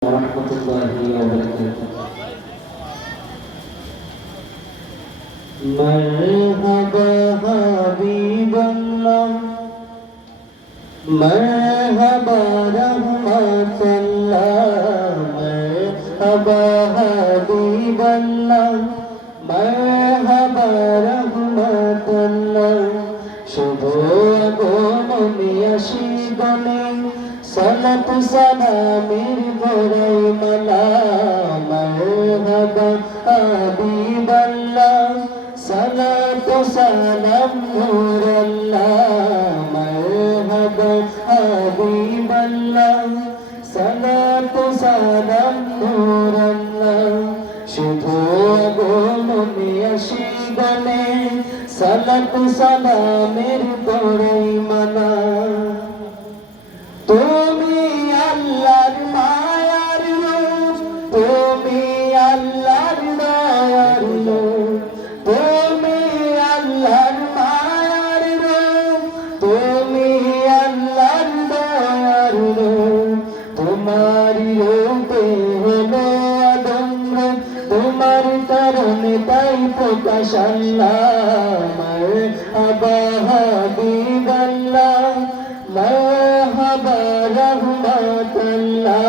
warahmatullahi wabarakatuh. Marhaba habiballah, marhaba rahmatullah, marhaba habiballah, marhaba rahmatullah. শুভ আগমনে আশিগণে সালাত সালামের বড়াই মালা। মারহাবা হাবিবাল্লাহ, সালাত সালাম নূরাল্লাহ। মারহাবা হাবিবাল্লাহ, সালাত সালাম নূরাল্লাহ। শুভ আগমনে আশিগণে সালাত সালামের বড়াই মালা। তুমি আল্লাহর মায়ার রূপ, তুমি আল্লাহর মায়ার রূপ, তুমি আল্লাহর মায়ার রূপ, তুমি আল্লাহর মায়ার রূপ। তোমার রূপে হলো আদম রূপ, তোমার কারণে তাই প্রকাশ আল্লাহ। মারহাবা হাবিবাল্লাহ, মারহাবা রাহমাতুল্লাহ,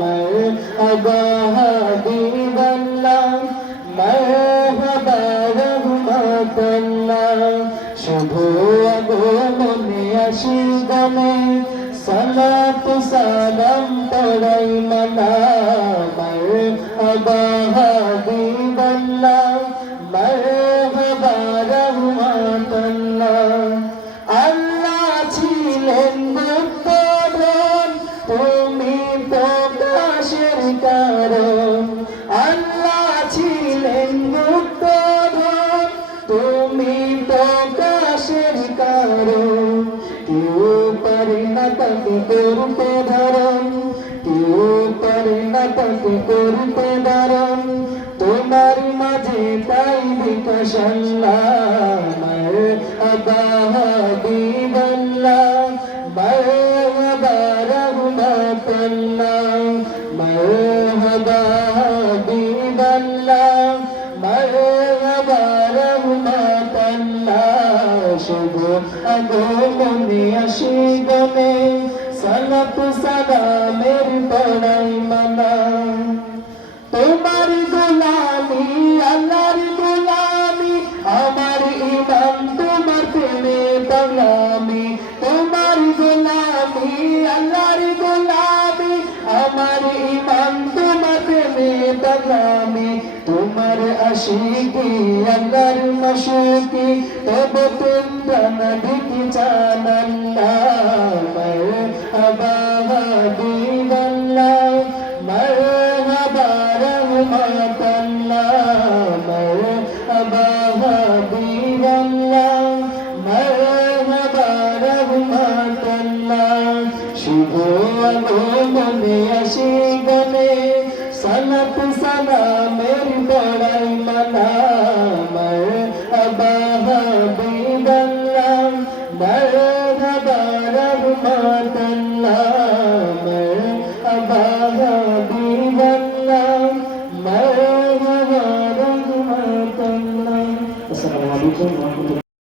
মারহাবা হাবিবাল্লাহ, মারহাবা রাহমাতুল্লাহ। শুভ আগমনে আশিগণে সালাত সালাম পড়াই মালা। মারহাবা হাবিবাল্লাহ, মারহাবা রাহমাতুল্লাহ। আল্লাহ ছিলেন গুপ্তধন, তুমি প্রকাশের কারণ। আল্লাহ ছিলেন গুপ্তধন, তুমি প্রকাশের কারণ। কেউ পারে না তাকে করতে ধারণ, কেউ পারে না তাকে করতে ধারণ। তোমার মাঝে তাই বিকাশ আল্লাহ। মারহাবা হাবিবাল্লাহ, মারহাবা রাহমাতুল্লাহ, মারহাবা হাবিবাল্লাহ, মারহাবা রাহমাতুল্লাহ। শুভ আগমনে আশিগণে সালাত সালামের পড়াই মালা। তোমার গোলামি আল্লাহর গোলামি, আমার ইমান তোমার প্রেমে পাগলামি। তোমার গোলামি আল্লাহর গোলামি, আমার ইমান তোমার প্রেমে পাগলামি। তোমার আশিকি আল্লাহর মাশুকি, তবে তোমরা নবীকে চান আল্লাহ। মারহাবা হাবিবাল্লাহ, মারহাবা রাহমাতুল্লাহ, মারহাবা হাবিবাল্লাহ, মারহাবা রাহমাতুল্লাহ। শুভ আগমনে আশিগণে সালাত সালামের বড়াই মালা। মারহাবা হাবিবাল্লাহ,